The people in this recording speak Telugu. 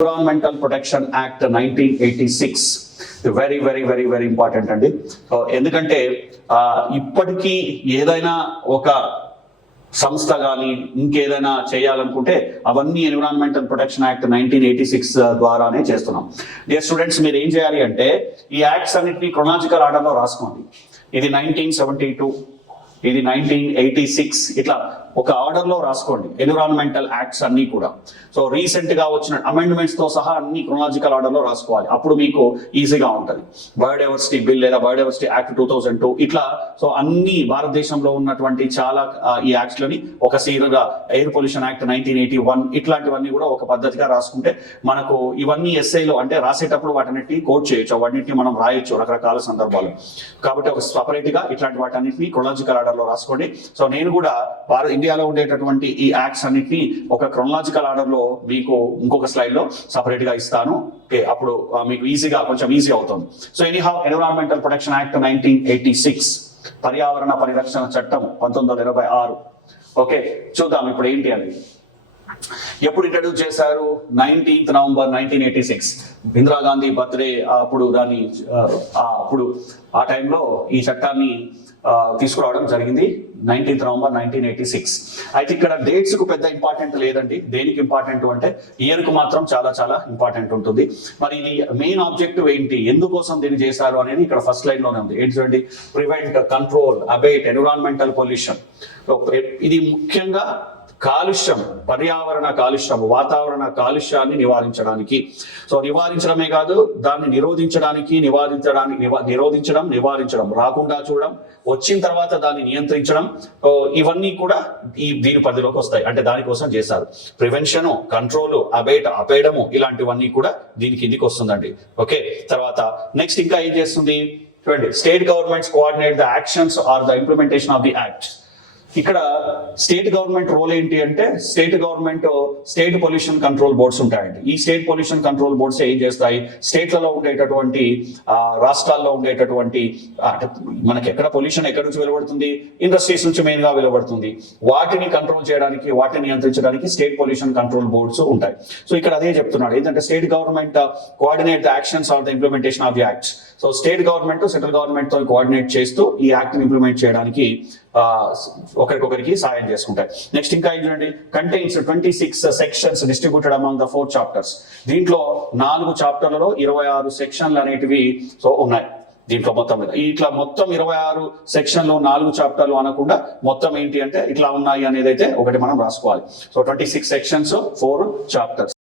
Environmental protection act 1986 very important అండి. ఎందుకంటే ఇప్పటికీ ఏదైనా ఒక సంస్థ కానీ ఇంకేదైనా చేయాలనుకుంటే అవన్నీ ఎన్విరాన్మెంటల్ ప్రొటెక్షన్ యాక్ట్ 1986 ద్వారానే చేస్తున్నాం. డియర్ స్టూడెంట్స్, మీరు ఏం చేయాలి అంటే ఈ యాక్ట్స్ అన్నిటినీ క్రొనాలజికల్ ఆర్డర్లో రాసుకోండి. ఇది 1972, ఇది 1986, ఇట్లా ఒక ఆర్డర్లో రాసుకోండి ఎన్విరాన్మెంటల్ యాక్ట్స్ అన్ని కూడా. సో రీసెంట్ గా వచ్చిన అమెండ్మెంట్స్ తో సహా అన్ని క్రొనాలజికల్ ఆర్డర్లో రాసుకోవాలి. అప్పుడు మీకు ఈజీగా ఉంటుంది. బయోడైవర్సిటీ బిల్ లేదా బయోడైవర్సిటీ యాక్ట్ 2002 ఇట్లా. సో అన్ని భారతదేశంలో ఉన్నటువంటి చాలా ఈ యాక్ట్స్ లని ఒక సీరియల్గా ఎయిర్ పొల్యూషన్ యాక్ట్ 1981 ఇట్లాంటివన్నీ కూడా ఒక పద్ధతిగా రాసుకుంటే మనకు ఇవన్నీ ఎస్ఐలో అంటే రాసేటప్పుడు వాటన్నిటిని కోట్ చేయొచ్చు, వాటిని మనం రాయొచ్చు రకరకాల సందర్భాలు. కాబట్టి ఒక సపరేట్ గా ఇట్లాంటి వాటన్నిటిని క్రొనాలజికల్ ఆర్డర్లో రాసుకోండి. సో నేను కూడా ఇండియాలో ఉండేటటువంటి ఈ యాక్ట్స్ అన్నిటిని ఒక క్రొనాలజికల్ ఆర్డర్లో మీకు ఇంకొక స్లైడ్లో సపరేట్ గా ఇస్తాను. ఓకే, అప్పుడు మీకు కొంచెం ఈజీ అవుతుంది. So anyhow, environmental protection act 1986, పర్యావరణ పరిరక్షణ చట్టం 1926. ఓకే, చూద్దాం ఇప్పుడు ఏంటి అని. ఎప్పుడు ఇంట్రడ్యూస్ చేశారు? 19th November 1986, Indira Gandhi birthday. అప్పుడు ఆ టైంలో ఈ చట్టాన్ని తీసుకురావడం జరిగింది, 19th November 1986. అయితే ఇక్కడ డేట్స్ కు పెద్ద ఇంపార్టెంట్ లేదండి. దేనికి ఇంపార్టెంట్ అంటే ఇయర్ కు మాత్రం చాలా ఇంపార్టెంట్ ఉంటుంది. మరి ఇది మెయిన్ ఆబ్జెక్టివ్ ఏంటి, ఎందుకోసం దీన్ని చేశారు అనేది ఇక్కడ ఫస్ట్ లైన్ లోనే ఉంది. ఏంటి చూడండి, ప్రివెంట్, కంట్రోల్, అబేట్ ఎన్విరాన్మెంటల్ పొల్యూషన్. ఇది ముఖ్యంగా కాలుష్యం, పర్యావరణ కాలుష్యం, వాతావరణ కాలుష్యాన్ని నివారించడానికి. సో నివారించడమే కాదు, దాన్ని నిరోధించడం, రాకుండా చూడడం, వచ్చిన తర్వాత దాన్ని నియంత్రించడం, ఇవన్నీ కూడా దీని పరిధిలోకి వస్తాయి. అంటే దానికోసం చేశారు. ప్రివెన్షన్, కంట్రోల్, అపేయడము, ఇలాంటివన్నీ కూడా దీని కిందికి వస్తుందండి. ఓకే, తర్వాత నెక్స్ట్ ఇంకా ఏం చేస్తుంది చూడండి, state governments coordinate the actions or the implementation of the act. ఇక్కడ స్టేట్ గవర్నమెంట్ రోల్ ఏంటి అంటే, స్టేట్ పొల్యూషన్ కంట్రోల్ బోర్డ్స్ ఉంటాయండి. ఈ స్టేట్ పొల్యూషన్ కంట్రోల్ బోర్డ్స్ ఏం చేస్తాయి, స్టేట్లలో ఉండేటటువంటి రాష్ట్రాల్లో ఉండేటటువంటి మనకి ఎక్కడ పొల్యూషన్ ఎక్కడి నుంచి వెలువడుతుంది, ఇండస్ట్రీస్ నుంచి మెయిన్ గా వెలువడుతుంది. వాటిని కంట్రోల్ చేయడానికి, వాటిని నియంత్రించడానికి స్టేట్ పొల్యూషన్ కంట్రోల్ బోర్డ్స్ ఉంటాయి. సో ఇక్కడ అదే చెప్తున్నాడు, ఏంటంటే state government coordinate the actions or the implementation of the acts. So state government central government తో కోఆర్డినేట్ చేస్తూ ఈ యాక్ట్ ని ఇంప్లిమెంట్ చేయడానికి ఒకరికొకరికి సాయం చేసుకుంటాయి. నెక్స్ట్ ఇంకా ఏంటంటే, contains 26 sections distributed among the 4 chapters. దీంట్లో 4 చాప్టర్లలో 26 సెక్షన్లు అనేటివి సో ఉన్నాయి దీంట్లో మొత్తం మీద. ఇట్లా మొత్తం 26 సెక్షన్లు 4 చాప్టర్లు అనకుండా మొత్తం ఏంటి అంటే ఇట్లా ఉన్నాయి అనేది అయితే ఒకటి మనం రాసుకోవాలి. So 26 sections 4 chapters.